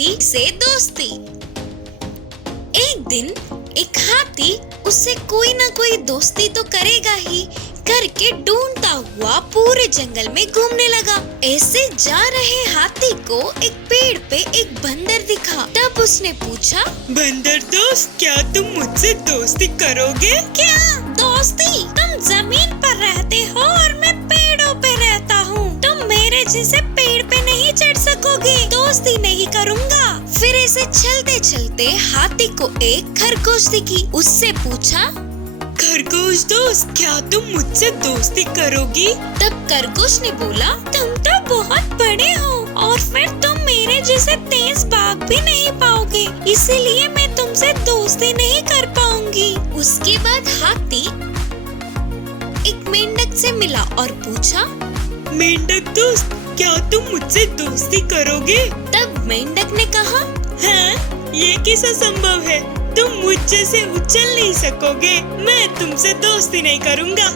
हाथी से दोस्ती। एक दिन एक हाथी उससे कोई ना कोई दोस्ती तो करेगा ही करके ढूंढता हुआ पूरे जंगल में घूमने लगा। ऐसे जा रहे हाथी को एक पेड़ पे एक बंदर दिखा। तब उसने पूछा, बंदर दोस्त, क्या तुम मुझसे दोस्ती करोगे? क्या दोस्ती? तुम जमीन पर रहते हो और मैं पेड़ों पे रहता हूँ। तुम मेरे जैसे पेड़ पे नहीं चढ़ सकोगे। दोस्ती नहीं करूँगा। फिर ऐसे चलते चलते हाथी को एक खरगोश दिखी। उससे पूछा, खरगोश दोस्त, क्या तुम मुझसे दोस्ती करोगी? तब खरगोश ने बोला, तुम तो बहुत बड़े हो और फिर तुम मेरे जैसे तेज भाग भी नहीं पाओगे, इसीलिए मैं तुमसे दोस्ती नहीं कर पाऊंगी। उसके बाद हाथी एक मेंढक से मिला और पूछा, मेंढक दोस्त, क्या तुम मुझसे दोस्ती करोगे? तब मेंढक ने कहा, हाँ, ये कैसा संभव है? तुम मुझ जैसे उछल नहीं सकोगे। मैं तुमसे दोस्ती नहीं करूँगा।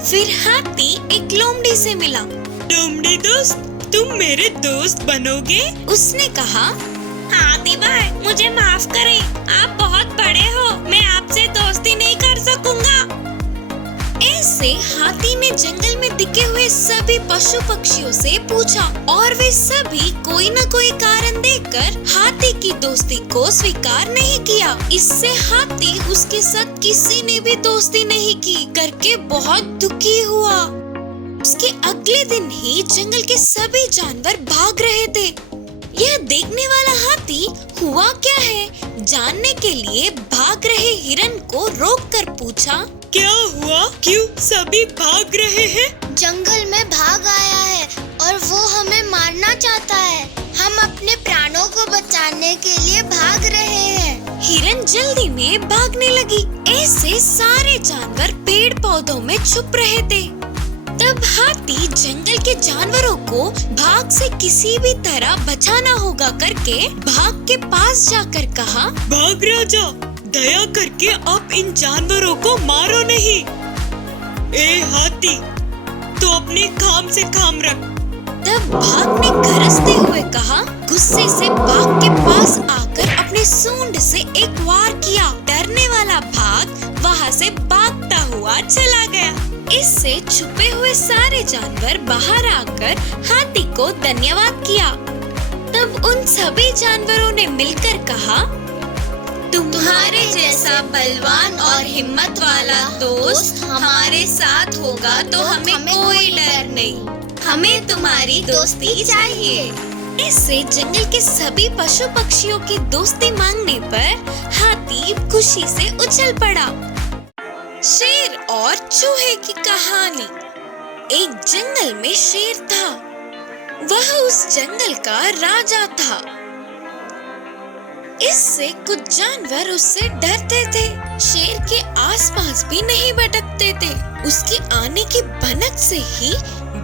फिर हाथी एक लोमड़ी से मिला। लोमड़ी दोस्त, तुम मेरे दोस्त बनोगे? उसने कहा, हाथी भाई, मुझे माफ करें, आप बहुत बड़े हो, मैं आपसे दोस्ती नहीं कर सकूंगा। ऐसे हाथी ने जंगल में दिखे हुए सभी पशु पक्षियों से पूछा और वे सभी कोई न कोई कारण देकर हाथी की दोस्ती को स्वीकार नहीं किया। इससे हाथी उसके साथ किसी ने भी दोस्ती नहीं की करके बहुत दुखी हुआ। उसके अगले दिन ही जंगल के सभी जानवर भाग रहे थे। यह देखने वाला हाथी हुआ क्या है जानने के लिए भाग रहे हिरन को रोककर पूछा, क्या हुआ? क्यों सभी भाग रहे हैं? जंगल में भाग आया है और वो हमें मारना चाहता है। हम अपने प्राणों को बचाने के लिए भाग रहे हैं। हिरन जल्दी में भागने लगी। ऐसे सारे जानवर पेड़ पौधों में छुप रहे थे। तब हाथी जंगल के जानवरों को भाग से किसी भी तरह बचाना होगा करके भाग के पास जाकर कहा, भाग राजा, दया करके अब इन जानवरों को मारो नहीं। ए हाथी, तो अपने काम से काम रख। तब भाग ने गरजते हुए कहा, गुस्से से बाघ के पास आकर अपने सूंड से एक वार किया। डरने वाला भाग वहाँ से भागता हुआ चला गया। इससे छुपे हुए सारे जानवर बाहर आकर हाथी को धन्यवाद किया। तब उन सभी जानवरों ने मिलकर कहा, तुम्हारे जैसा बलवान और हिम्मत वाला दोस्त हमारे साथ होगा तो हमें कोई डर नहीं। हमें तुम्हारी दोस्ती चाहिए। इससे जंगल के सभी पशु पक्षियों की दोस्ती मांगने पर हाथी खुशी से उछल पड़ा। शेर और चूहे की कहानी। एक जंगल में शेर था। वह उस जंगल का राजा था। इससे कुछ जानवर उससे डरते थे। शेर के आसपास भी नहीं भटकते थे। उसके आने की भनक से ही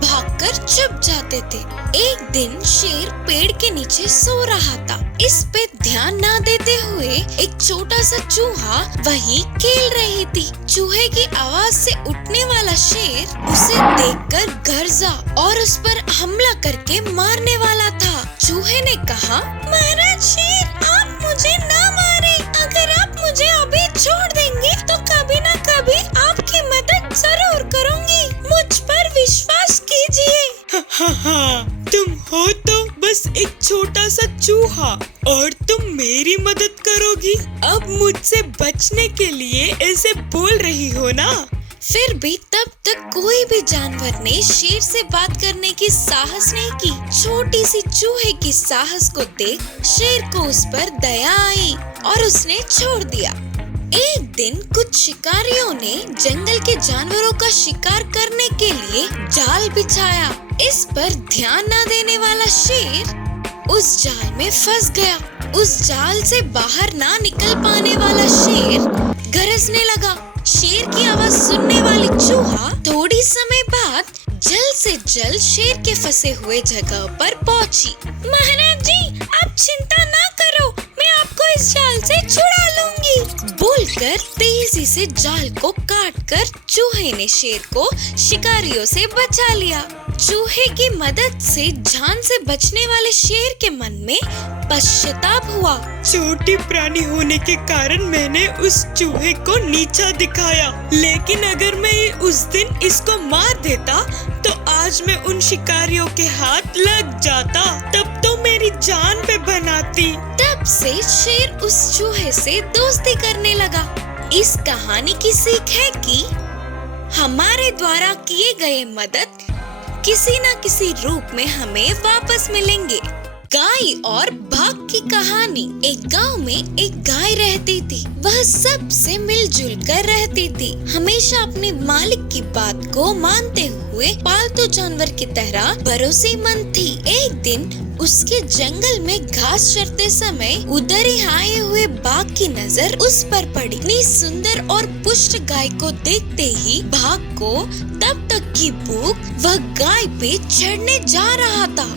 भागकर छुप जाते थे। एक दिन शेर पेड़ के नीचे सो रहा था। इस पे ध्यान ना देते हुए एक छोटा सा चूहा वहीं खेल रही थी। चूहे की आवाज से उठने वाला शेर उसे देखकर गरजा और उस पर हमला करके मारने वाला था। चूहे ने कहा, महाराज शेर, आप मुझे ना मारे। अगर आप मुझे अभी छोड़ देंगे तो कभी ना कभी आपकी मदद जरूर करूंगी। मुझ पर विश्वास कीजिए। तुम हो तो बस एक छोटा सा चूहा और तुम मेरी मदद करोगी। अब मुझसे बचने के लिए ऐसे बोल रही हो ना? फिर भी तब तक कोई भी जानवर ने शेर से बात करने की साहस नहीं की। छोटी सी चूहे की साहस को देख शेर को उस पर दया आई और उसने छोड़ दिया। एक दिन कुछ शिकारियों ने जंगल के जानवरों का शिकार करने के लिए जाल बिछाया। इस पर ध्यान न देने वाला शेर उस जाल में फंस गया। उस जाल से बाहर ना निकल पाने वाला शेर गरजने लगा। शेर की आवाज सुनने वाली चूहा थोड़ी समय बाद जल्द से जल्द शेर के फंसे हुए जगह पर पहुंची। महाराज जी, आप चिंता ना करो, मैं आपको इस जाल से छुड़ा लूंगी, बोलकर तेज तेजी से जाल को काटकर चूहे ने शेर को शिकारियों से बचा लिया। चूहे की मदद से जान से बचने वाले शेर के मन में पश्चाताप हुआ। छोटी प्राणी होने के कारण मैंने उस चूहे को नीचा दिखाया, लेकिन अगर मैं उस दिन इसको मार देता तो आज मैं उन शिकारियों के हाथ लग जाता, तब तो मेरी जान पे बनाती। तब से शेर उस चूहे से दोस्ती करने लगा। इस कहानी की सीख है कि हमारे द्वारा किए गए मदद किसी न किसी रूप में हमें वापस मिलेंगे। गाय और बाघ की कहानी। एक गांव में एक गाय रहती थी। वह सबसे मिलजुल कर रहती थी, हमेशा अपने मालिक की बात को मानते हुए पालतू जानवर की तरह भरोसेमंद थी। एक दिन उसके जंगल में घास चरते समय उधर ही आए हुए बाघ की नजर उस पर पड़ी। इतनी सुंदर और पुष्ट गाय को देखते ही बाघ को तब तक की भूख वह गाय पे चढ़ने जा रहा था।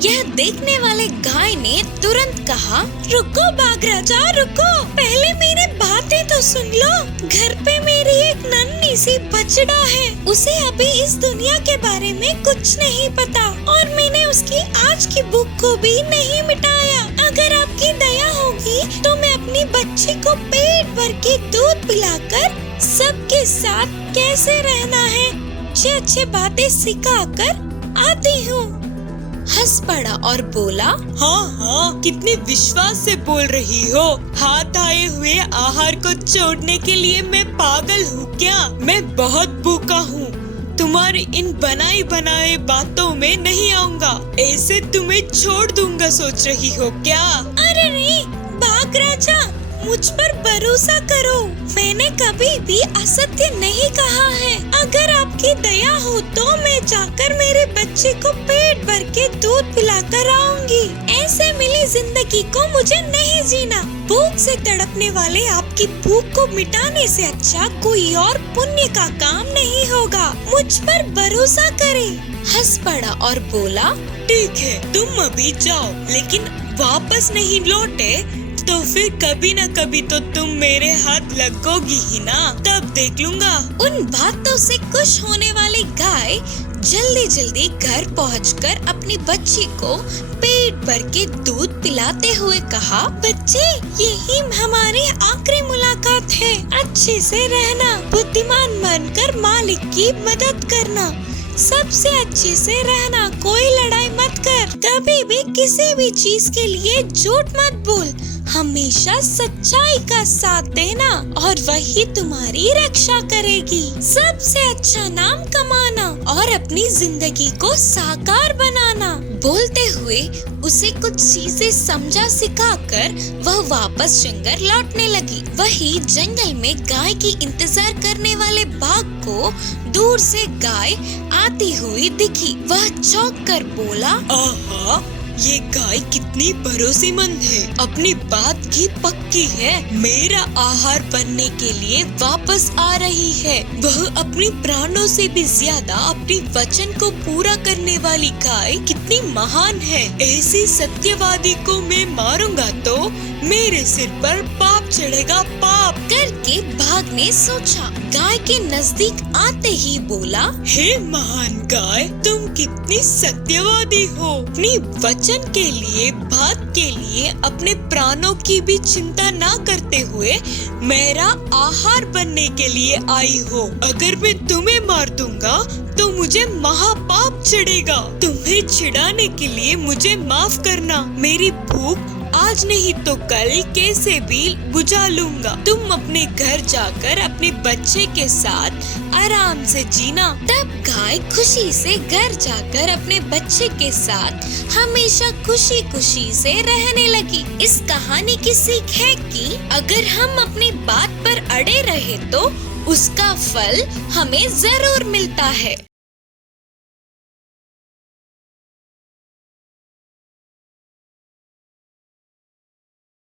यह देखने वाले गाय ने तुरंत कहा, रुको बाघ राजा रुको, पहले मेरी बातें तो सुन लो। घर पे मेरी एक नन्ही सी बछड़ा है, उसे अभी इस दुनिया के बारे में कुछ नहीं पता और मैंने उसकी आज की भूख को भी नहीं मिटाया। अगर आपकी दया होगी तो मैं अपनी बच्ची को पेट भर के दूध पिलाकर सबके साथ कैसे रहना है अच्छे बातें सिखाकर आती हूँ। हंस पड़ा और बोला, हाँ, कितने विश्वास से बोल रही हो। हाथ आए हुए आहार को छोड़ने के लिए मैं पागल हूँ क्या? मैं बहुत भूखा हूँ, तुम्हारी इन बनाई बनाए बातों में नहीं आऊंगा। ऐसे तुम्हें छोड़ दूंगा सोच रही हो क्या? अरे नहीं बाघ राजा, मुझ पर भरोसा करो, मैंने कभी भी असत्य नहीं कहा है। अगर आपकी दया हो तो मैं जाकर मेरे बच्चे को पेट भर के दूध पिलाकर आऊंगी। ऐसे मिली जिंदगी को मुझे नहीं जीना। भूख से तड़पने वाले आपकी भूख को मिटाने से अच्छा कोई और पुण्य का काम नहीं होगा। मुझ पर भरोसा करें। हंस पड़ा और बोला, ठीक है तुम अभी जाओ, लेकिन वापस नहीं लौटे तो फिर कभी न कभी तो तुम मेरे हाथ लगोगी ही ना, तब देख लूंगा। उन बातों से खुश होने वाली गाय जल्दी घर पहुंचकर अपनी बच्ची को पेट भर के दूध पिलाते हुए कहा, बच्चे यही हमारी आखिरी मुलाकात है, अच्छे से रहना, बुद्धिमान बनकर मालिक की मदद करना, सबसे अच्छे से रहना, कोई लड़ाई मत कर, कभी भी किसी भी चीज के लिए झूठ मत बोल, हमेशा सच्चाई का साथ देना और वही तुम्हारी रक्षा करेगी। सबसे अच्छा नाम कमाना और अपनी जिंदगी को साकार बनाना। बोलते हुए उसे कुछ चीजें समझा सिखाकर वह वापस जंगल लौटने लगी। वही जंगल में गाय की इंतजार करने वाले बाघ को दूर से गाय आती हुई दिखी। वह चौंक कर बोला, आहा, ये गाय कितनी भरोसेमंद है, अपनी बात की पक्की है, मेरा आहार बनने के लिए वापस आ रही है। वह अपनी प्राणों से भी ज्यादा अपने वचन को पूरा करने वाली गाय कितनी महान है। ऐसी सत्यवादी को मैं मारूंगा तो मेरे सिर पर पाप चढ़ेगा, पाप करके बाघ ने सोचा। गाय के नजदीक आते ही बोला, हे महान गाय, तुम कितनी सत्यवादी हो, अपनी वचन के लिए, बात के लिए अपने प्राणों की भी चिंता ना करते हुए मेरा आहार बनने के लिए आई हो। अगर मैं तुम्हें मार दूंगा तो मुझे महापाप चढ़ेगा। तुम्हें छिड़ाने के लिए मुझे माफ करना। मेरी भूख आज नहीं तो कल कैसे भी बुझा लूंगा। तुम अपने घर जाकर अपने बच्चे के साथ आराम से जीना। तब गाय खुशी से घर जाकर अपने बच्चे के साथ हमेशा खुशी खुशी से रहने लगी। इस कहानी की सीख है कि अगर हम अपनी बात पर अड़े रहे तो उसका फल हमें जरूर मिलता है।